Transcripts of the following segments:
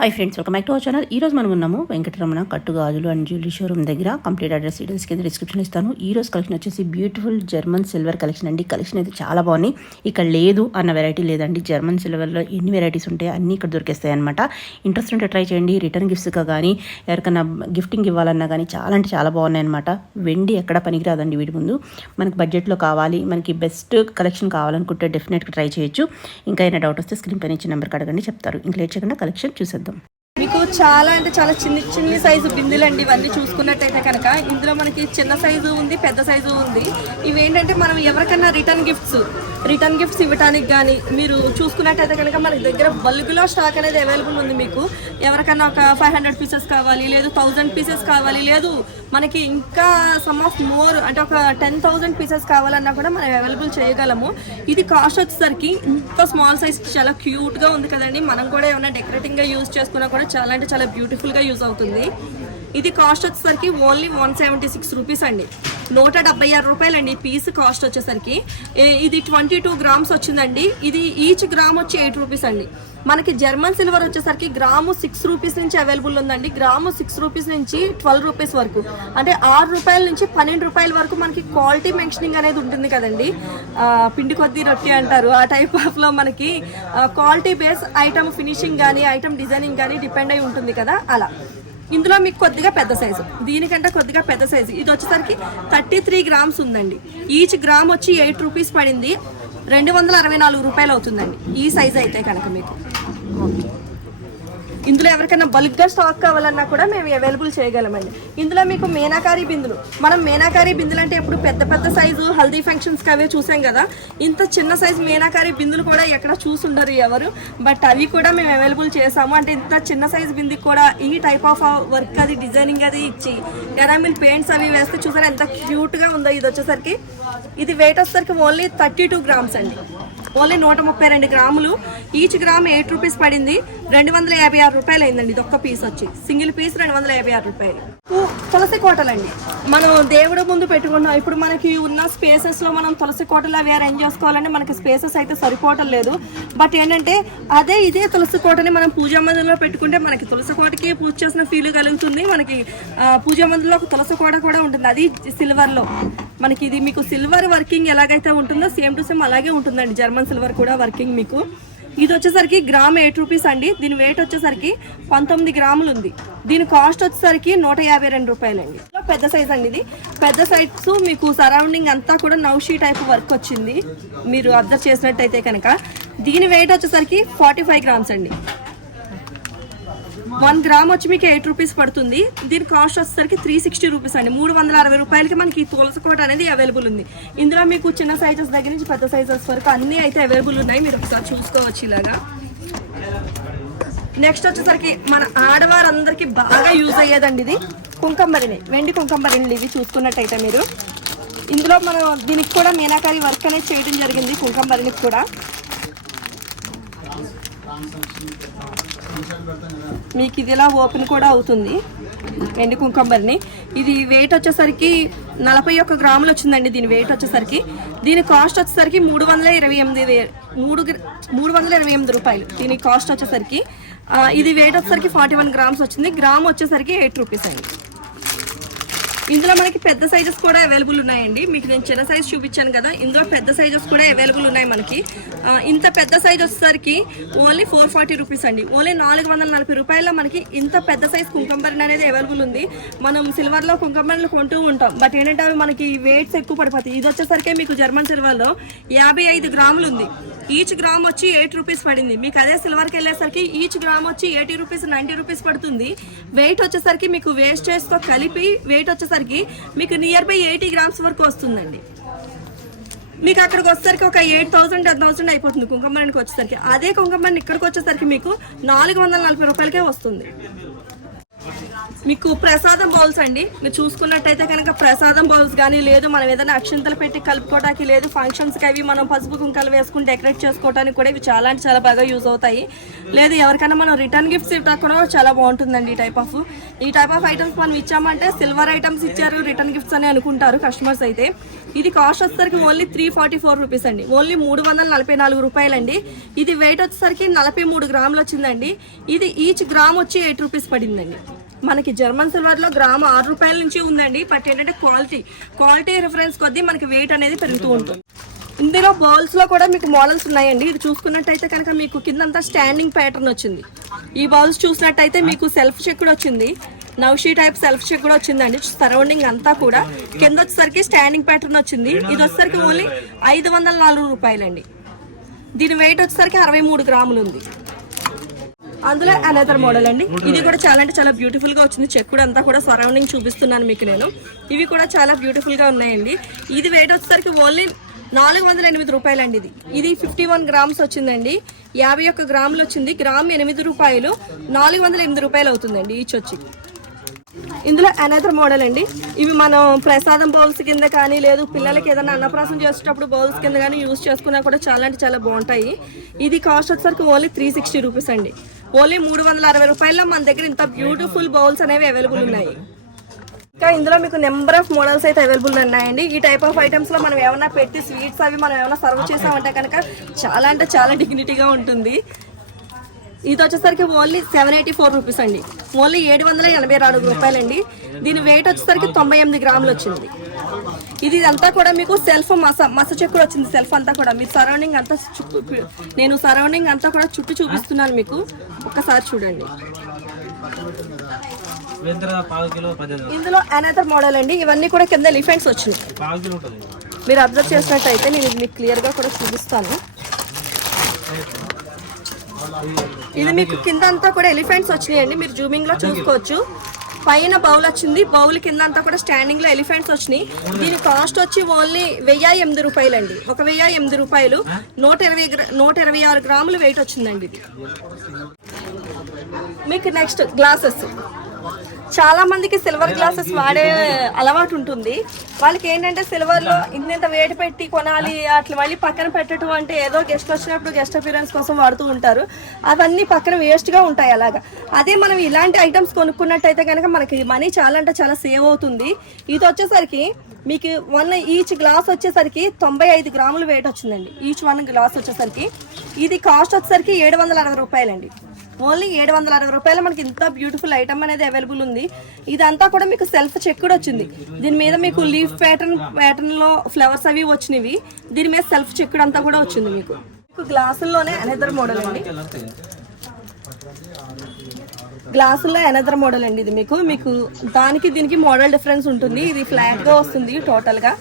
Hi friends, welcome back to our channel. ఈ రోజు మనం ఉన్నాము వెంకటరమణ కట్టు గాజులు అండ్ జ్యువెలరీ షోరూమ్ దగ్గర. కంప్లీట్ అడ్రస్ డీటెయిల్స్ కింద డిస్క్రిప్షన్ ఇస్తాను. ఈ రోజు కలెక్షన్ వచ్చేసి బ్యూటిఫుల్ జర్మన్ సిల్వర్ కలెక్షన్ అండి. కలెక్షన్ అయితే చాలా బాగుంది. ఇక్కడ లేదు అన్న వెరైటీ లేదండి. జర్మన్ సిల్వర్లో ఎన్ని వెరైటీస్ ఉంటాయి అన్నీ ఇక్కడ దొరికేస్తాయి అనమాట. ఇంట్రెస్ట్ ఉంటే ట్రై చేయండి. రిటర్న్ గిఫ్ట్స్గా కానీ ఎవరికైనా గిఫ్టింగ్ ఇవ్వాలన్నా కానీ చాలా అంటే చాలా బాగున్నాయి అనమాట. వెండి ఎక్కడ పనికిరాదండి వీటి ముందు. మనకి బడ్జెట్లో కావాలి, మనకి బెస్ట్ కలెక్షన్ కావాలనుకుంటే డెఫినెట్గా ట్రై చేయొచ్చు. ఇంకా ఏమైనా డౌట్ వస్తే స్క్రీన్ పైన ఇచ్చిన నెంబర్కి అడగండి, చెప్తారు. ఇంకా లేట్ చేయకుండా కలెక్షన్ చూసేద్దాం. మీకు చాలా అంటే చాలా చిన్ని సైజు బిందెలండి. ఇవన్నీ చూసుకున్నట్టయితే కనుక ఇందులో మనకి చిన్న సైజు ఉంది, పెద్ద సైజు ఉంది. ఇవేంటంటే మనం ఎవరికైనా రిటర్న్ గిఫ్ట్స్ ఇవ్వడానికి కానీ మీరు చూసుకున్నట్టయితే కనుక మన దగ్గర బల్క్లో స్టాక్ అనేది అవైలబుల్ ఉంది. మీకు ఎవరికైనా ఒక 500 పీసెస్ కావాలి, లేదు 1000 పీసెస్ కావాలి, లేదు మనకి ఇంకా సమ్ ఆఫ్ మోర్ అంటే ఒక 10,000 పీసెస్ కావాలన్నా కూడా మనం అవైలబుల్ చేయగలము. ఇది కాస్ట్ వచ్చేసరికి ఇంత స్మాల్ సైజ్ చాలా క్యూట్గా ఉంది కదండి. మనం కూడా ఏమైనా డెకరేటింగ్గా యూజ్ చేసుకున్నా కూడా చాలా అంటే చాలా బ్యూటిఫుల్గా యూజ్ అవుతుంది. ఇది కాస్ట్ వచ్చేసరికి ఓన్లీ 176 రూపీస్ అండి. 176 రూపాయలండి ఈ పీస్ కాస్ట్ వచ్చేసరికి. ఇది 22 గ్రామ్స్ వచ్చిందండి. ఇది ఈచ్ గ్రామ్ వచ్చి 8 రూపీస్ అండి. మనకి జర్మన్ సిల్వర్ వచ్చేసరికి గ్రాము 6 రూపీస్ నుంచి అవైలబుల్ ఉందండి. గ్రాము 6 రూపీస్ నుంచి 12 రూపీస్ వరకు, అంటే 6 రూపాయల నుంచి 12 రూపాయల వరకు మనకి క్వాలిటీ మెన్షనింగ్ అనేది ఉంటుంది కదండి. పిండి కొద్ది రొట్టి అంటారు, ఆ టైప్ ఆఫ్లో మనకి క్వాలిటీ బేస్ ఐటమ్ ఫినిషింగ్ కానీ ఐటమ్ డిజైనింగ్ కానీ డిపెండ్ అయి ఉంటుంది కదా. అలా ఇందులో మీకు కొద్దిగా పెద్ద సైజు, దీనికంటే కొద్దిగా పెద్ద సైజు ఇది వచ్చేసరికి 33 గ్రామ్స్ ఉందండి. ఈచ్ గ్రామ్ వచ్చి 8 రూపీస్ పడింది. 264 రూపాయలు అవుతుందండి ఈ సైజు అయితే కనుక మీకు. ఇందులో ఎవరికైనా బల్క్గా స్టాక్ కావాలన్నా కూడా మేము అవైలబుల్ చేయగలమండి. ఇందులో మీకు మీనాకారి బిందులు, మనం మీనాకారి బిందులు అంటే ఇప్పుడు పెద్ద సైజు హల్దీ ఫంక్షన్స్కి అవే చూసాం కదా. ఇంత చిన్న సైజు మీనాకారి బిందులు కూడా ఎక్కడ చూసుండరు ఎవరు, బట్ అవి కూడా మేము అవైలబుల్ చేసాము. అంటే ఇంత చిన్న సైజు బిందుకి కూడా ఈ టైప్ ఆఫ్ వర్క్ అది డిజైనింగ్ అది ఇచ్చి ఎనామిల్ పెయింట్స్ అవి వేస్తే చూసారా ఎంత క్యూట్గా ఉందో. ఇది వచ్చేసరికి ఇది వెయిట్ వచ్చేసరికి ఓన్లీ 32 గ్రామ్స్ అండి. ఓన్లీ 132 గ్రాములు. ఈచ్ గ్రామ్ 8 రూపీస్ పడింది. 256 రూపాయలు అయిందండి. ఇది ఒక్క పీస్ వచ్చి సింగిల్ పీస్ 256 రూపాయలు. తులసి కోటలండి మనం దేవుడు ముందు పెట్టుకున్నాం. ఇప్పుడు మనకి ఉన్న స్పేసెస్లో మనం తులసి కోటలు అవి అరేంజ్ చేసుకోవాలంటే మనకి స్పేసెస్ అయితే సరిపోవటం లేదు. బట్ ఏంటంటే ఇదే తులసి కోటని మనం పూజా మందిరంలో పెట్టుకుంటే మనకి తులసి కోటకి పూజ చేసిన ఫీల్ కలుగుతుంది. మనకి పూజా మందిరంలో ఒక తులసి కోట కూడా ఉంటుంది, అది సిల్వర్లో. మనకి ఇది మీకు సిల్వర్ వర్కింగ్ ఎలాగైతే ఉంటుందో సేమ్ టు సేమ్ అలాగే ఉంటుందండి జర్మన్ సిల్వర్ కూడా వర్కింగ్ మీకు. ఇది వచ్చేసరికి గ్రామ్ 8 రూపీస్ అండి. దీని వెయిట్ వచ్చేసరికి 19 గ్రాములు ఉంది. దీని కాస్ట్ వచ్చేసరికి 152 రూపాయలండి. పెద్ద సైజ్ అండి. ఇది పెద్ద సైజు మీకు సరౌండింగ్ అంతా కూడా నౌషీ టైప్ వర్క్ వచ్చింది మీరు అబ్జర్వ్ చేసినట్టయితే కనుక. దీని వెయిట్ వచ్చేసరికి 45 గ్రామ్స్ అండి. 1 గ్రామ్ వచ్చి మీకు 8 రూపీస్ పడుతుంది. దీని కాస్ట్ వచ్చేసరికి 360 రూపీస్ అండి. 360 రూపాయలకి మనకి తులసి కోట అనేది అవైలబుల్ ఉంది. ఇందులో మీకు చిన్న సైజెస్ దగ్గర నుంచి పెద్ద సైజెస్ వరకు అన్నీ అయితే అవైలబుల్ ఉన్నాయి. మీరు ఒకసారి చూసుకోవచ్చు ఇలాగా. నెక్స్ట్ వచ్చేసరికి మన ఆడవారందరికీ బాగా యూజ్ అయ్యేదండి ఇది కుంకంబరిని, వెండి కుంకంబరిని. ఇవి చూసుకున్నట్టయితే మీరు ఇందులో మనం దీనికి కూడా మీనాకారి వర్క్ అనేది చేయడం జరిగింది కుంకంబరికి కూడా. మీకు ఇది ఇలా ఓపెన్ కూడా అవుతుంది వెండి కుంకంబరిని. ఇది వెయిట్ వచ్చేసరికి 41 గ్రాములు వచ్చిందండి. దీని వెయిట్ వచ్చేసరికి దీని కాస్ట్ వచ్చేసరికి 328 రూపాయలు దీని కాస్ట్ వచ్చేసరికి. ఇది వెయిట్ వచ్చేసరికి 41 గ్రామ్స్ వచ్చింది. గ్రామ్ వచ్చేసరికి 8 రూపీస్ అండి. ఇందులో మనకి పెద్ద సైజెస్ కూడా అవైలబుల్ ఉన్నాయండి. మీకు నేను చిన్న సైజ్ చూపించాను కదా, ఇందులో పెద్ద సైజెస్ కూడా అవైలబుల్ ఉన్నాయి మనకి. ఇంత పెద్ద సైజ్ వచ్చేసరికి ఓన్లీ 440 రూపీస్ అండి. ఓన్లీ 440 రూపాయల్లో మనకి ఇంత పెద్ద సైజ్ కుంకంబరిని అనేది అవైలబుల్ ఉంది. మనం సిల్వర్లో కుంకంబరిని కొంటూ ఉంటాం, బట్ ఏంటంటే అవి మనకి వెయిట్స్ ఎక్కువ పడిపోతాయి. ఇది వచ్చేసరికి మీకు జర్మన్ సిల్వర్లో 55 గ్రాములు ఉంది. ఈచ్ గ్రామ్ వచ్చి 8 రూపీస్ పడింది. మీకు అదే సిల్వర్కి వెళ్ళేసరికి ఈచ్ గ్రామ్ వచ్చి 80 రూపీస్ 90 రూపీస్ పడుతుంది. వెయిట్ వచ్చేసరికి మీకు వేస్టేజ్తో కలిపి వెయిట్ వచ్చేసరికి మీకు నియర్ బై 80 గ్రామ్స్ వరకు వస్తుందండి. మీకు అక్కడికి వచ్చేసరికి ఒక 8,000-10,000 అయిపోతుంది కుంకుమరానికి వచ్చేసరికి. అదే కుంకుమరాన్ని ఇక్కడికి వచ్చేసరికి మీకు 440 రూపాయలకే వస్తుంది. మీకు ప్రసాదం బౌల్స్ అండి, మీరు చూసుకున్నట్టయితే కనుక ప్రసాదం బౌల్స్ కానీ, లేదు మనం ఏదైనా అక్షింతలు పెట్టి కలుపుకోవడానికి, లేదు ఫంక్షన్స్కి అవి మనం పసుపు కుంకాలు వేసుకుని డెకరేట్ చేసుకోవడానికి కూడా ఇవి చాలా అంటే చాలా బాగా యూజ్ అవుతాయి. లేదు ఎవరికైనా మనం రిటర్న్ గిఫ్ట్స్ ఇవ్వడానికి కూడా చాలా బాగుంటుందండి. ఈ టైప్ ఆఫ్ ఐటమ్స్ మనం ఇచ్చామంటే సిల్వర్ ఐటమ్స్ ఇచ్చారు రిటర్న్ గిఫ్ట్స్ అని అనుకుంటారు కస్టమర్స్ అయితే. ఇది కాస్ట్ వచ్చేసరికి ఓన్లీ 344 రూపీస్ అండి, ఓన్లీ 344 రూపాయలండి. ఇది వెయిట్ వచ్చేసరికి 43 గ్రాములు వచ్చిందండి. ఇది ఈచ్ గ్రామ్ వచ్చి 8 రూపీస్ పడిందండి. మనకి జర్మన్ సిల్వర్ లో గ్రామ్ 6 రూపాయల నుంచి ఉందండి. బట్ ఏంటంటే క్వాలిటీ రిఫరెన్స్ కొద్దీ మనకి వెయిట్ అనేది పెరుగుతూ ఉంటుంది. ఇందులో బౌల్స్ లో కూడా మీకు మోడల్స్ ఉన్నాయండి. ఇది చూసుకున్నట్టయితే కనుక మీకు కిందంతా స్టాండింగ్ ప్యాటర్న్ వచ్చింది. ఈ బౌల్స్ చూసినట్టయితే మీకు సెల్ఫ్ చెక్ కూడా వచ్చింది, నౌషీ టైప్ సెల్ఫ్ చెక్ కూడా వచ్చిందండి. సరౌండింగ్ అంతా కూడా కింద వచ్చేసరికి స్టాండింగ్ ప్యాటర్న్ వచ్చింది. ఇది వచ్చేసరికి ఓన్లీ 504 రూపాయలండి. దీని వెయిట్ వచ్చేసరికి 63 గ్రాములు ఉంది. అందులో అనదర్ మోడల్ అండి, ఇది కూడా చాలా అంటే చాలా బ్యూటిఫుల్ గా వచ్చింది. చెక్ కూడా అంతా కూడా సరౌండింగ్ చూపిస్తున్నాను మీకు నేను. ఇవి కూడా చాలా బ్యూటిఫుల్ గా ఉన్నాయండి. ఇది వెయిట్ వచ్చేసరికి ఓన్లీ 408 రూపాయలండి. ఇది 51 గ్రామ్స్ వచ్చిందండి, 51 గ్రాములు వచ్చింది. గ్రామ్ 8 రూపాయలు, 408 రూపాయలు అవుతుందండి ఈచ్ వచ్చి. ఇందులో అనదర్ మోడల్ అండి, ఇవి మనం ప్రసాదం బౌల్స్ కింద కానీ, లేదు పిల్లలకి ఏదైనా అన్నప్రాసం చేసేటప్పుడు బౌల్స్ కింద కానీ యూజ్ చేసుకున్నా కూడా చాలా అంటే చాలా బాగుంటాయి. ఇది కాస్ట్ వచ్చేసరికి ఓన్లీ 360 రూపీస్ అండి. ఓన్లీ 360 రూపాయల్లో మన దగ్గర ఇంత బ్యూటిఫుల్ బౌల్స్ అనేవి అవైలబుల్ ఉన్నాయి. ఇంకా ఇందులో మీకు నెంబర్ ఆఫ్ మోడల్స్ అయితే అవైలబుల్ ఉన్నాయండి. ఈ టైప్ ఆఫ్ ఐటమ్స్ లో మనం ఏమైనా పెట్టి స్వీట్స్ అవి మనం ఏమైనా సర్వ్ చేసామంటే కనుక చాలా అంటే చాలా డిగ్నిటీగా ఉంటుంది. ఇది వచ్చేసరికి ఓన్లీ 784 రూపీస్ అండి, ఓన్లీ 784 రూపాయలండి. దీని వెయిట్ వచ్చేసరికి 98 గ్రాములు వచ్చింది. ఇది అంతా కూడా మీకు సెల్ఫ్ మస చెక్కుడు వచ్చింది. సెల్ఫ్ అంతా కూడా మీరు సరౌండింగ్ అంతా నేను సరౌండింగ్ అంతా కూడా చుట్టూ చూపిస్తున్నాను మీకు, ఒక్కసారి చూడండి. ఇందులో అనదర్ మోడల్ అండి, ఇవన్నీ కూడా కింద ఎలిఫెంట్స్ వచ్చినాయి. మీరు అబ్జర్వ్ చేసినట్టయితే నేను ఇది మీకు క్లియర్ గా కూడా చూపిస్తాను. ఇది మీకు కింద అంతా కూడా ఎలిఫెంట్స్ వచ్చినాయండి, మీరు జూమింగ్ లో చూసుకోవచ్చు. పైన బౌల్ వచ్చింది, బౌల్ కింద అంతా కూడా స్టాండింగ్ లో ఎలిఫెంట్స్ వచ్చినాయి. దీని కాస్ట్ వచ్చి ఓన్లీ 1008 రూపాయలండి, 1008 రూపాయలు. 126 గ్రాములు వెయిట్ వచ్చిందండి ఇది. మీకు నెక్స్ట్ గ్లాసెస్, చాలా మందికి సిల్వర్ గ్లాసెస్ వాడే అలవాటు ఉంటుంది. వాళ్ళకి ఏంటంటే సిల్వర్ లో ఇంత వేడి పెట్టి కొనాలి, అట్లా మళ్ళీ పక్కన పెట్టడం అంటే ఏదో గెస్ట్ వచ్చినప్పుడు గెస్ట్ అపియరెన్స్ కోసం వాడుతూ ఉంటారు. అవన్నీ పక్కన వేస్ట్ గా ఉంటాయి. అలాగా అదే మనం ఇలాంటి ఐటమ్స్ కొనుక్కున్నట్టయితే కనుక మనకి మనీ చాలా అంటే చాలా సేవ్ అవుతుంది. ఇది వచ్చేసరికి మీకు ఈచ్ గ్లాస్ వచ్చేసరికి 95 గ్రాములు వెయిట్ వచ్చిందండి. ఈచ్ వన్ గ్లాస్ వచ్చేసరికి ఇది కాస్ట్ వచ్చేసరికి 760 రూపాయలండి. ఓన్లీ 760 రూపాయలు మనకి ఇంత బ్యూటిఫుల్ ఐటమ్ అనేది అవైలబుల్ ఉంది. ఇదంతా కూడా మీకు సెల్ఫ్ చెక్ కూడా వచ్చింది. దీని మీద మీకు లీఫ్ ప్యాటర్న్ లో ఫ్లవర్స్ అవి వచ్చినవి. దీని మీద సెల్ఫ్ చెక్ అంతా కూడా వచ్చింది. మీకు గ్లాసుల్లోనే అనదర్ మోడల్ అండి, గ్లాసుల్లో అనదర్ మోడల్ అండి. ఇది మీకు దానికి దీనికి మోడల్ డిఫరెన్స్ ఉంటుంది. ఇది ఫ్లాట్ గా వస్తుంది టోటల్ గా.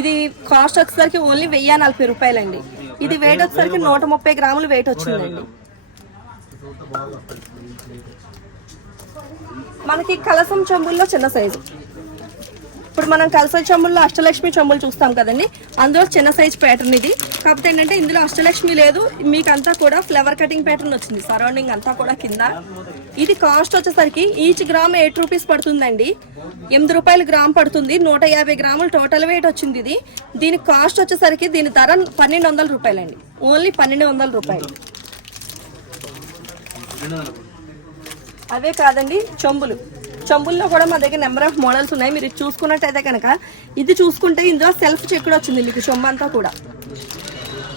ఇది కాస్ట్ వచ్చేసరికి ఓన్లీ 1040 రూపాయలండి. ఇది వెయిట్ వచ్చేసరికి 130 గ్రాములు వెయిట్ వచ్చిందండి. మనకి కలసం చెంబుల్లో చిన్న సైజు, ఇప్పుడు మనం కలసం చెంబుల్లో అష్టలక్ష్మి చెంబులు చూస్తాం కదండి, అందులో చిన్న సైజ్ ప్యాటర్న్ ఇది. కాకపోతే ఏంటంటే ఇందులో అష్టలక్ష్మి లేదు, మీకు అంతా కూడా ఫ్లవర్ కటింగ్ ప్యాటర్న్ వచ్చింది. సరౌండింగ్ అంతా కూడా కింద. ఇది కాస్ట్ వచ్చేసరికి ఈచ్ గ్రామ్ 8 రూపీస్ పడుతుందండి, 8 రూపాయలు గ్రామ్ పడుతుంది. 150 గ్రాములు టోటల్ వెయిట్ వచ్చింది ఇది. దీని కాస్ట్ వచ్చేసరికి దీని ధర 1200 రూపాయలండి, ఓన్లీ 1200 రూపాయలు. అవే కాదండి, చెంబుల్లో కూడా మా దగ్గర నెంబర్ ఆఫ్ మోడల్స్ ఉన్నాయి. మీరు చూసుకున్నట్టయితే కనుక ఇది చూసుకుంటే ఇందులో సెల్ఫ్ చెక్కుడు వచ్చింది మీకు చెంబు అంతా కూడా.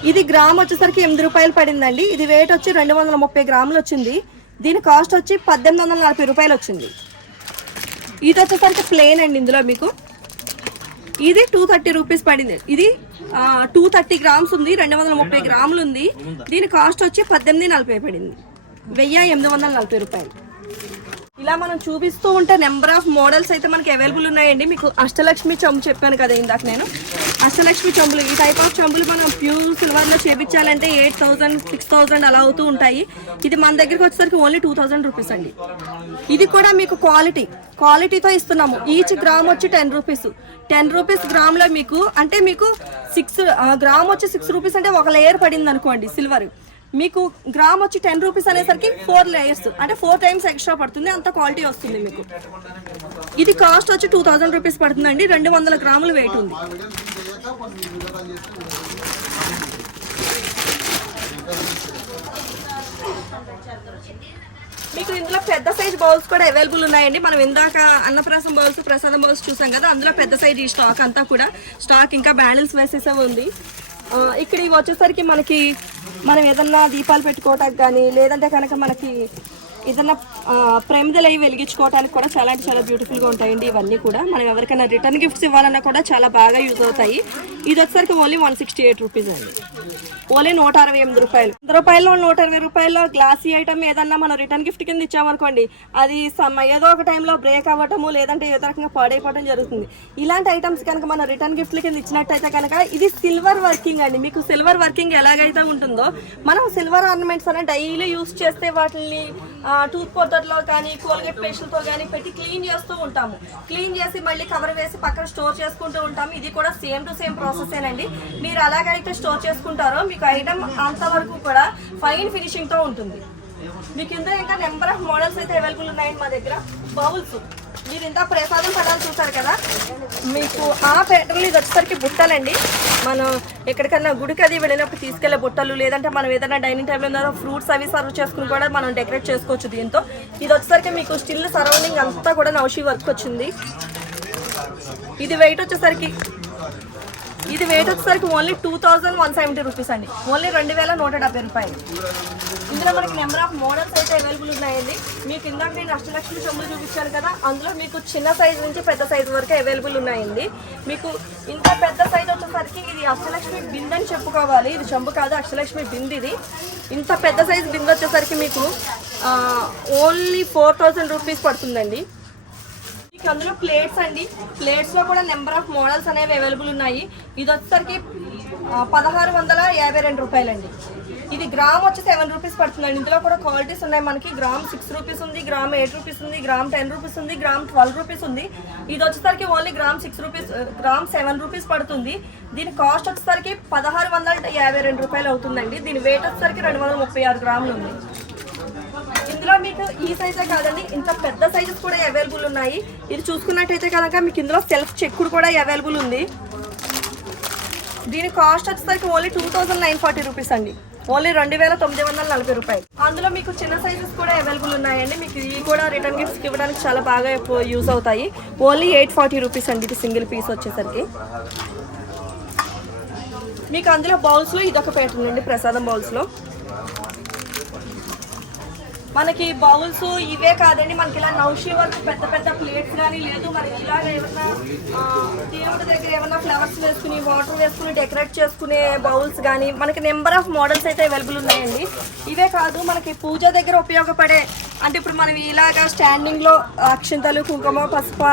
ఇది గ్రామ్ వచ్చేసరికి 8 రూపాయలు పడిందండి. ఇది వెయిట్ వచ్చి 230 గ్రాములు వచ్చింది. దీని కాస్ట్ వచ్చి 1840 రూపాయలు వచ్చింది. ఇది వచ్చేసరికి ప్లేన్ అండి. ఇందులో మీకు ఇది 230 రూపీస్ పడింది. ఇది 230 గ్రామ్స్ ఉంది, 230 గ్రాములు ఉంది. దీని కాస్ట్ వచ్చి 1840 పడింది, 1840 రూపాయలు. ఇలా మనం చూపిస్తూ ఉంటే నెంబర్ ఆఫ్ మోడల్స్ అయితే మనకి అవైలబుల్ ఉన్నాయండి. మీకు అష్టలక్ష్మి చెంబు చెప్పాను కదా ఇందాక నేను, అష్టలక్ష్మి చెంబులు. ఈ టైప్ ఆఫ్ చెంబులు మనం ప్యూర్ సిల్వర్లో చేపించాలంటే 8000, 6000 అలా అవుతూ ఉంటాయి. ఇది మన దగ్గరికి వచ్చేసరికి ఓన్లీ 2000 రూపీస్ అండి. ఇది కూడా మీకు క్వాలిటీతో ఇస్తున్నాము. ఈచ్ గ్రామ్ వచ్చి 10 రూపీస్. 10 రూపీస్ గ్రామ్లో మీకు అంటే మీకు 6 గ్రామ్ వచ్చి 6 రూపీస్ అంటే ఒక లేయర్ పడింది అనుకోండి సిల్వర్. మీకు గ్రామ్ వచ్చి 10 రూపీస్ అనేసరికి 4 లేయర్స్ అంటే 4 టైమ్స్ ఎక్స్ట్రా పడుతుంది, అంత క్వాలిటీ వస్తుంది మీకు. ఇది కాస్ట్ వచ్చి 2000 రూపీస్ పడుతుందండి, 200 గ్రాములు వెయిట్ ఉంది. మీకు ఇందులో పెద్ద సైజ్ బౌల్స్ కూడా అవైలబుల్ ఉన్నాయండి. మనం ఇందాక అన్నప్రాసం బౌల్స్, ప్రసాదం బౌల్స్ చూసాం కదా, అందులో పెద్ద సైజ్ ఈ స్టాక్ అంతా కూడా స్టాక్ ఇంకా బ్యాండిల్స్ వేసేసే ఉంది. ఇక్కడ ఇవి వచ్చేసరికి మనకి మనం ఏదన్నా దీపాలు పెట్టుకోవటానికి కానీ, లేదంటే కనుక మనకి ఏదన్నా ప్రేమదలు అవి వెలిగించుకోవడానికి కూడా చాలా అంటే చాలా బ్యూటిఫుల్గా ఉంటాయండి. ఇవన్నీ కూడా మనం ఎవరికైనా రిటర్న్ గిఫ్ట్స్ ఇవ్వాలన్నా కూడా చాలా బాగా యూజ్ అవుతాయి. ఇది వచ్చేసరికి ఓన్లీ 168 రూపీస్ అండి, ఓన్లీ 168 రూపాయలు. 100 రూపాయలు 120 రూపాయల గ్లాసీ ఐటమ్ ఏదన్నా మనం రిటర్న్ గిఫ్ట్ కింద ఇచ్చామనుకోండి, అది ఏదో ఒక టైంలో బ్రేక్ అవ్వటము లేదంటే ఏదో రకంగా పాడైపోవడం జరుగుతుంది. ఇలాంటి ఐటమ్స్ కనుక మనం రిటర్న్ గిఫ్ట్ల కింద ఇచ్చినట్టయితే కనుక ఇది సిల్వర్ వర్కింగ్ అండి. మీకు సిల్వర్ వర్కింగ్ ఎలాగైతే ఉంటుందో, మనం సిల్వర్ ఆర్నమెంట్స్ అనే డైలీ యూస్ చేస్తే వాటిని టూత్ పౌడర్లో కానీ కోల్గేట్ పేస్ట్లతో కానీ పెట్టి క్లీన్ చేస్తూ ఉంటాము. క్లీన్ చేసి మళ్ళీ కవర్ వేసి పక్కన స్టోర్ చేసుకుంటూ ఉంటాము. ఇది కూడా సేమ్ టు సేమ్ ప్రాసెస్ ఏనండి. మీరు అలాగైతే స్టోర్ చేసుకుంటారో మీకు ఐటమ్ అంతవరకు కూడా ఫైన్ ఫినిషింగ్తో ఉంటుంది. మీకు ఇందులో ఇంకా నెంబర్ ఆఫ్ మోడల్స్ అయితే అవైలబుల్ ఉన్నాయండి మా దగ్గర. బౌల్స్ మీరు ఇంత ప్రసాదం పడాలి చూసారు కదా, మీకు ఆ ప్యాటర్న్లో ఇది వచ్చేసరికి బుట్టలండి. మనం ఎక్కడికన్నా గుడికి అది వెళ్ళినప్పుడు తీసుకెళ్లే బుట్టలు, లేదంటే మనం ఏదైనా డైనింగ్ టేబుల్ ఫ్రూట్స్ అవి సర్వ్ చేసుకుని కూడా మనం డెకరేట్ చేసుకోవచ్చు దీంతో. ఇది వచ్చేసరికి మీకు స్టిల్ సరౌండింగ్ అంతా కూడా నౌషీ వర్క్ వచ్చింది. ఇది వెయిట్ వచ్చేసరికి ఓన్లీ 2170 రూపీస్ అండి, ఓన్లీ 2170 రూపాయలు. ఇందులో మనకి నెంబర్ ఆఫ్ మోడల్స్ అయితే అవైలబుల్ ఉన్నాయండి. మీకు ఇందాక నేను అష్టలక్ష్మి చెంబులు చూపించాను కదా, అందులో మీకు చిన్న సైజు నుంచి పెద్ద సైజు వరకు అవైలబుల్ ఉన్నాయండి. మీకు ఇంత పెద్ద సైజు వచ్చేసరికి ఇది అష్టలక్ష్మి బిందె అని చెప్పుకోవాలి, ఇది చెంబు కాదు, అష్టలక్ష్మి బిందె. ఇది ఇంత పెద్ద సైజు బిందె వచ్చేసరికి మీకు ఓన్లీ 4000 రూపీస్ పడుతుందండి. అందులో ప్లేట్స్ అండి, ప్లేట్స్ లో కూడా నెంబర్ ఆఫ్ మోడల్స్ అనేవి అవైలబుల్ ఉన్నాయి. ఇది వచ్చేసరికి 1652 రూపాయలండి. ఇది గ్రామ్ వచ్చి 7 రూపీస్ పడుతుందండి. ఇందులో కూడా క్వాలిటీస్ ఉన్నాయి మనకి. గ్రామ్ 6 రూపీస్ ఉంది, గ్రామ్ 8 రూపీస్ ఉంది, గ్రామ్ 10 రూపీస్ ఉంది, గ్రామ్ 12 రూపీస్ ఉంది. ఇది వచ్చేసరికి only gram 6 rupees, gram 7 rupees పడుతుంది. దీని కాస్ట్ వచ్చేసరికి 1652 రూపాయలు అవుతుందండి. దీని వెయిట్ వచ్చేసరికి 236 గ్రాములు ఉంది. ఇందులో మీకు ఈ సైజే కాదండి, ఇంత పెద్ద సైజెస్ కూడా అవైలబుల్ ఉన్నాయి. ఇది చూసుకున్నట్టయితే కనుక మీకు ఇందులో సెల్ఫ్ చెక్కుడు కూడా అవైలబుల్ ఉంది. దీని కాస్ట్ వచ్చేసరికి ఓన్లీ 2940 రూపీస్ అండి, ఓన్లీ 2940 రూపాయలు. అందులో మీకు చిన్న సైజెస్ కూడా అవైలబుల్ ఉన్నాయండి. మీకు ఇవి కూడా రిటర్న్ గిఫ్ట్స్కి ఇవ్వడానికి చాలా బాగా యూజ్ అవుతాయి. ఓన్లీ 840 రూపీస్ అండి ఇది సింగిల్ పీస్ వచ్చేసరికి. మీకు అందులో బౌల్స్లో ఇదొక ప్యాటర్న్ అండి, ప్రసాదం బౌల్స్లో. మనకి బౌల్స్ ఇవే కాదండి, మనకి ఇలా నౌషీ వర్క్ పెద్ద పెద్ద ప్లేట్స్ కానీ, లేదు మనకి ఇలాగ ఏమన్నా దేవుడి దగ్గర ఏమన్నా ఫ్లవర్స్ వేసుకుని వాటర్ వేసుకుని డెకరేట్ చేసుకునే బౌల్స్ కానీ మనకి నెంబర్ ఆఫ్ మోడల్స్ అయితే అవైలబుల్ ఉన్నాయండి. ఇవే కాదు మనకి పూజ దగ్గర ఉపయోగపడే, అంటే ఇప్పుడు మనం ఇలాగా స్టాండింగ్లో అక్షింతలు, కుంకుమ, పసుపు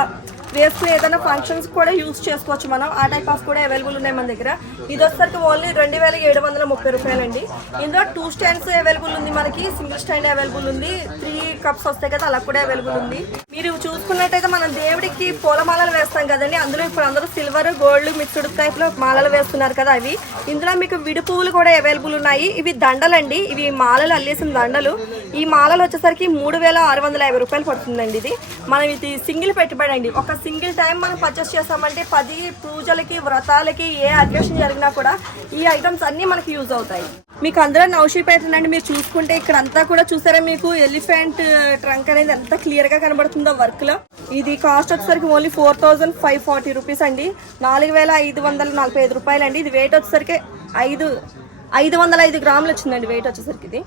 వేసుకుని ఏదైనా ఫంక్షన్స్ కూడా యూజ్ చేసుకోవచ్చు మనం. ఆ టైప్ ఆఫ్ కూడా అవైలబుల్ ఉన్నాయి మన దగ్గర. ఇది వచ్చేసరికి ఓన్లీ 2730 రూపాయలండి. ఇందులో 2 స్టాండ్స్ అవైలబుల్ ఉంది మనకి, సింగిల్ స్టాండ్ అవైలబుల్ ఉంది, 3 కప్స్ వస్తాయి కదా అలా కూడా అవైలబుల్ ఉంది. మీరు చూసుకున్నట్టయితే మనం దేవుడికి పూలమాలలు వేస్తాం కదండి, అందులో ఇప్పుడు అందరూ సిల్వర్ గోల్డ్ మిక్స్డ్ టైప్ లో మాలలు వేస్తున్నారు కదా అవి. ఇందులో మీకు విడి పువ్వులు కూడా అవైలబుల్ ఉన్నాయి. ఇవి దండలండి, ఇవి మాలలు అల్లేసిన దండలు. ఈ మాలలు వచ్చేసరికి 3650 రూపాయలు పడుతుందండి. ఇది మనం ఇది సింగిల్ పెట్టుబడి అండి. ఒక సింగిల్ టైం మనం పర్చేస్ చేస్తామంటే 10 పూజలకి, వ్రతాలకి, ఏ అకేషన్ జరిగినా కూడా ఈ ఐటమ్స్ అన్నీ మనకి యూజ్ అవుతాయి. మీకు అందులో నౌషీ ప్యాటర్న్ అండి. మీరు చూసుకుంటే ఇక్కడ అంతా కూడా చూసారా, మీకు ఎలిఫెంట్ ట్రంక్ అనేది ఎంత క్లియర్ గా కనబడుతుందో వర్క్ లో. ఇది కాస్ట్ వచ్చేసరికి ఓన్లీ 4540 రూపీస్ అండి, 4545 రూపాయలు అండి. ఇది వెయిట్ వచ్చేసరికి 505 గ్రాములు వచ్చిందండి వెయిట్ వచ్చేసరికి. ఇది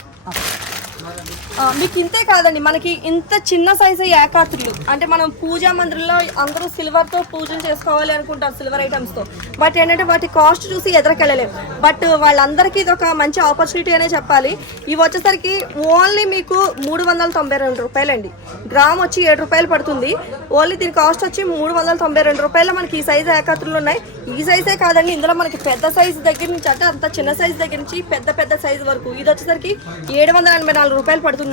మీకు ఇంతే కాదండి, మనకి ఇంత చిన్న సైజు ఏకాత్రులు, అంటే మనం పూజా మందిరంలో అందరూ సిల్వర్తో పూజలు చేసుకోవాలి అనుకుంటారు సిల్వర్ ఐటమ్స్తో. బట్ ఏంటంటే వాటి కాస్ట్ చూసి ఎదరకెళ్ళలేము. బట్ వాళ్ళందరికీ ఇది ఒక మంచి ఆపర్చునిటీ అనే చెప్పాలి. ఇవి వచ్చేసరికి ఓన్లీ మీకు 392 రూపాయలండి. గ్రామ్ వచ్చి 7 రూపాయలు పడుతుంది. ఓన్లీ దీని కాస్ట్ వచ్చి 392 రూపాయలు మనకి ఈ సైజు ఏకాత్రులు ఉన్నాయి. ఈ సైజే కాదండి, ఇందులో మనకి పెద్ద సైజు దగ్గర నుంచి, అంటే అంత చిన్న సైజు దగ్గర నుంచి పెద్ద సైజు వరకు ఇది వచ్చేసరికి 784 రూపాయలు పడుతుందండి.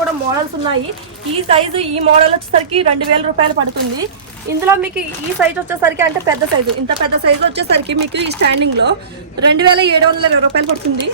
కూడా మోడల్స్ ఉన్నాయి. ఈ సైజు ఈ మోడల్ వచ్చేసరికి 2000 రూపాయలు పడుతుంది. ఇందులో మీకు ఈ సైజ్ వచ్చేసరికి, అంటే పెద్ద సైజు, ఇంత పెద్ద సైజు వచ్చేసరికి మీకు ఈ స్టాండింగ్ లో 2720 రూపాయలు పడుతుంది.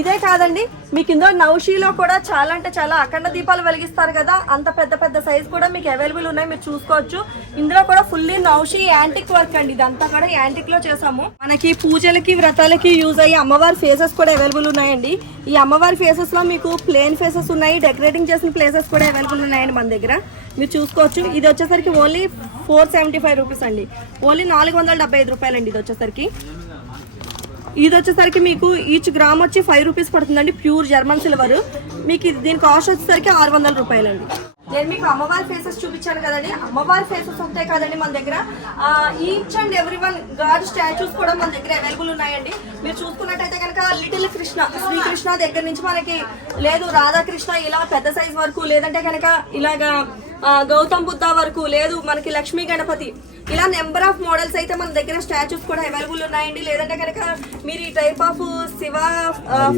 ఇదే కాదండి, మీకు ఇందులో నౌషీలో కూడా చాలా అంటే చాలా అఖండ దీపాలు వెలిగిస్తారు కదా, అంత పెద్ద పెద్ద సైజ్ కూడా మీకు అవైలబుల్ ఉన్నాయి, మీరు చూసుకోవచ్చు. ఇందులో కూడా ఫుల్లీ నౌషీ యాంటిక్ వర్క్ అండి, ఇదంతా కూడా యాంటిక్ లో చేసాము. మనకి పూజలకి వ్రతాలకి యూజ్ అయ్యి అమ్మవారి ఫేసెస్ కూడా అవైలబుల్ ఉన్నాయండి. ఈ అమ్మవారి ఫేసెస్ లో మీకు ప్లేన్ ఫేసెస్ ఉన్నాయి, డెకరేటింగ్ చేసిన ప్లేసెస్ కూడా అవైలబుల్ ఉన్నాయండి మన దగ్గర, మీరు చూసుకోవచ్చు. ఇది వచ్చేసరికి ఓన్లీ 475 రూపీస్ అండి, ఓన్లీ 475 రూపాయలు అండి. ఇది వచ్చేసరికి మీకు ఈచ్ గ్రామ్ వచ్చి 5 రూపీస్ పడుతుందండి, ప్యూర్ జర్మన్ సిల్వర్. మీకు దీని కాస్ట్ వచ్చేసరికి 600 రూపాయలండి. నేను మీకు అమ్మవారి ఫేసెస్ చూపించాను కదండి, అమ్మవారి ఫేసెస్ ఉంటాయి కదండి మన దగ్గర. Each and every one God statues కూడా మన దగ్గర అవైలబుల్ ఉన్నాయండి. మీరు చూసుకున్నట్టయితే కనుక లిటిల్ కృష్ణ, శ్రీకృష్ణ దగ్గర నుంచి మనకి లేదు రాధాకృష్ణ ఇలా పెద్ద సైజ్ వరకు, లేదంటే కనుక ఇలాగా గౌతమ్ బుద్ధ వరకు, లేదు మనకి లక్ష్మీ గణపతి, ఇలా నెంబర్ ఆఫ్ మోడల్స్ అయితే మన దగ్గర స్టాచ్యూస్ కూడా అవైలబుల్ ఉన్నాయండి. లేదంటే కనుక మీరు ఈ టైప్ ఆఫ్ శివ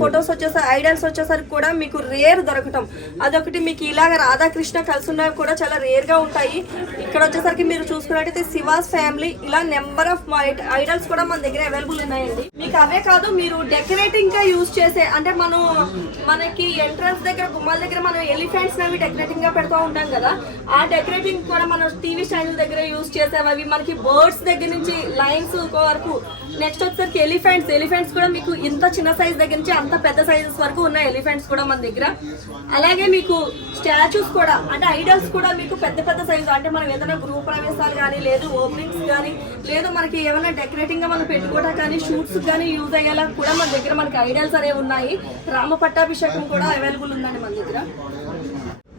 ఫొటోస్ వచ్చేసరికి ఐడల్స్ వచ్చేసరికి కూడా మీకు రేర్ దొరకటం అదొకటి. మీకు ఇలాగ రాధాకృష్ణ కలిసి ఉన్నవి కూడా చాలా రేర్ గా ఉంటాయి. ఇక్కడ వచ్చేసరికి మీరు చూసుకున్నట్టయితే శివాస్ ఫ్యామిలీ, ఇలా నెంబర్ ఆఫ్ ఐడల్స్ కూడా మన దగ్గర అవైలబుల్ ఉన్నాయండి. మీకు అవే కాదు, మీరు డెకరేటింగ్ గా యూజ్ చేసే, అంటే మనకి ఎంట్రన్స్ దగ్గర గుమ్మాల దగ్గర మనం ఎలిఫెంట్స్ అవి డెకరేటింగ్ గా పెడతా ఉంటాం కదా, ఆ డెకరేటింగ్ కూడా మనం టీవీ ఛానల్ దగ్గర యూజ్ చేసేవి. మనకి బర్డ్స్ దగ్గర నుంచి లైన్స్ వరకు, నెక్స్ట్ వచ్చేసరికి ఎలిఫెంట్స్ కూడా మీకు ఇంత చిన్న సైజ్ దగ్గర నుంచి అంత పెద్ద సైజెస్ వరకు ఉన్నాయి ఎలిఫెంట్స్ కూడా మన దగ్గర. అలాగే మీకు స్టాచ్యూస్ కూడా, అంటే ఐడల్స్ కూడా మీకు పెద్ద పెద్ద సైజు, అంటే మనం ఏదైనా గృహ ప్రవేశాలు కానీ, లేదు ఓపెనింగ్స్ కానీ, లేదు మనకి ఏమైనా డెకరేటింగ్ గా మనం పెట్టుకోవడం కానీ, షూట్స్ కానీ యూజ్ అయ్యేలా కూడా మన దగ్గర మనకి ఐడల్స్ అనేవి ఉన్నాయి. రామ పట్టాభిషేకం కూడా అవైలబుల్ ఉందండి మన దగ్గర.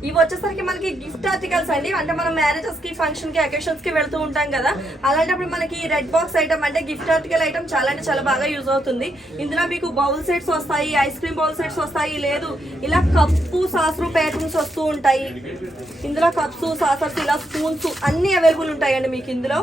ఇవి వచ్చేసరికి మనకి గిఫ్ట్ ఆర్టికల్స్ అండి, అంటే మనం మ్యారేజెస్ కి, ఫంక్షన్ కి, అకేషన్స్ కి వెళ్తూ ఉంటాం కదా, అలాంటప్పుడు మనకి రెడ్ బాక్స్ ఐటమ్ అంటే గిఫ్ట్ ఆర్టికల్ ఐటమ్ చాలా అంటే చాలా బాగా యూజ్ అవుతుంది. ఇందులో మీకు బౌల్ సెట్స్ వస్తాయి, ఐస్ క్రీమ్ బౌల్ సెట్స్ వస్తాయి, లేదు ఇలా కప్పు సాసరు ప్యాటర్న్స్ వస్తూ ఉంటాయి. ఇందులో కప్స్, సాసర్స్, ఇలా స్పూన్స్ అన్ని అవైలబుల్ ఉంటాయండి మీకు ఇందులో.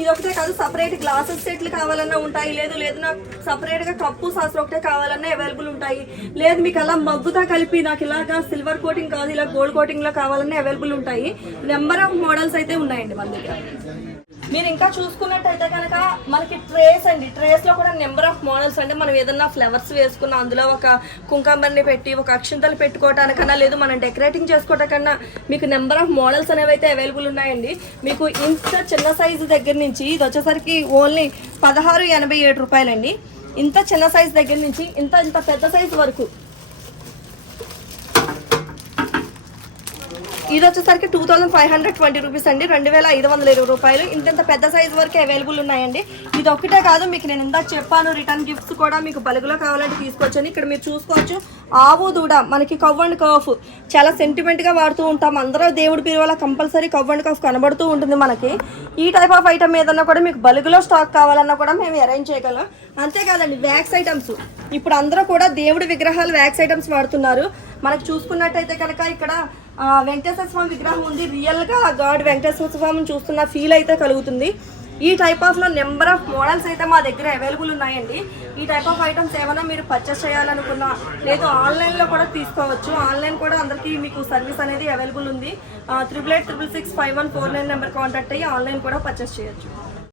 ఇది ఒకటే కాదు, సపరేట్ గ్లాసెస్ సెట్లు కావాలన్నా ఉంటాయి, లేదు నాకు సపరేట్ గా కప్పు సాసర్ ఒకటే కావాలన్నా అవైలబుల్ ఉంటాయి, లేదు మీకు అలా మగ్గుతో కలిపి నాకు ఇలాగా సిల్వర్ కోటింగ్ కాదు ఇలా గోల్డ్ కోటింగ్ లో కావాలన్నా అవైలబుల్ ఉంటాయి. నెంబర్ ఆఫ్ మోడల్స్ అయితే ఉన్నాయండి మన దగ్గర. మీరు ఇంకా చూసుకున్నట్టయితే కనుక మనకి ట్రేస్ అండి, ట్రేస్ లో కూడా నెంబర్ ఆఫ్ మోడల్స్, అంటే మనం ఏదన్నా ఫ్లవర్స్ వేసుకున్న అందులో ఒక కుంకుమని పెట్టి ఒక అక్షింతలు పెట్టుకోవటానికన్నా, లేదు మనం డెకరేటింగ్ చేసుకోవటానికన్నా మీకు నెంబర్ ఆఫ్ మోడల్స్ అనేవి అయితే అవైలబుల్ ఉన్నాయండి. మీకు ఇంత చిన్న సైజు దగ్గర నుంచి ఇది వచ్చేసరికి ఓన్లీ 1687 రూపాయలండి. ఇంత చిన్న సైజు దగ్గర నుంచి ఇంత పెద్ద సైజు వరకు ఇది వచ్చేసరికి 2520 రూపీస్ అండి, 2520 రూపాయలు. ఇంత పెద్ద సైజు వరకు అవైలబుల్ ఉన్నాయండి. ఇది ఒక్కటే కాదు, మీకు నేను ఇందాక చెప్పాను రిటర్న్ గిఫ్ట్స్ కూడా మీకు బలుగులో కావాలంటే తీసుకోవచ్చు. ఇక్కడ మీరు చూసుకోవచ్చు ఆవు దూడ, మనకి కవ్ అండ్ కఫ్ చాలా సెంటిమెంట్ గా వాడుతూ ఉంటాం అందరూ. దేవుడి పేరు వల్ల కంపల్సరీ కవ్ అండ్ కఫ్ కనబడుతూ ఉంటుంది మనకి. ఈ టైప్ ఆఫ్ ఐటమ్ ఏదన్నా కూడా మీకు బలుగులో స్టాక్ కావాలన్నా కూడా మేము అరేంజ్ చేయగలం. అంతేకాదండి వ్యాక్స్ ఐటమ్స్, ఇప్పుడు అందరూ కూడా దేవుడి విగ్రహాలు వ్యాక్స్ ఐటమ్స్ వాడుతున్నారు. మనకు చూసుకున్నట్టయితే కనుక ఇక్కడ వెంకటేశ్వర స్వామి విగ్రహం ఉంది, రియల్ గా గాడ్ వెంకటేశ్వర స్వామిని చూస్తున్న ఫీల్ అయితే కలుగుతుంది. ఈ టైప్ ఆఫ్ లో నెంబర్ ఆఫ్ మోడల్స్ అయితే మా దగ్గర అవైలబుల్ ఉన్నాయండి. ఈ టైప్ ఆఫ్ ఐటమ్స్ ఏమైనా మీరు పర్చేస్ చేయాలనుకున్నా, లేదు ఆన్లైన్ లో కూడా తీసుకోవచ్చు. ఆన్లైన్ కూడా అందరికీ మీకు సర్వీస్ అనేది అవైలబుల్ ఉంది. 88666514 నెంబర్ కాంటాక్ట్ అయ్యి ఆన్లైన్ కూడా పర్చేస్ చేయొచ్చు.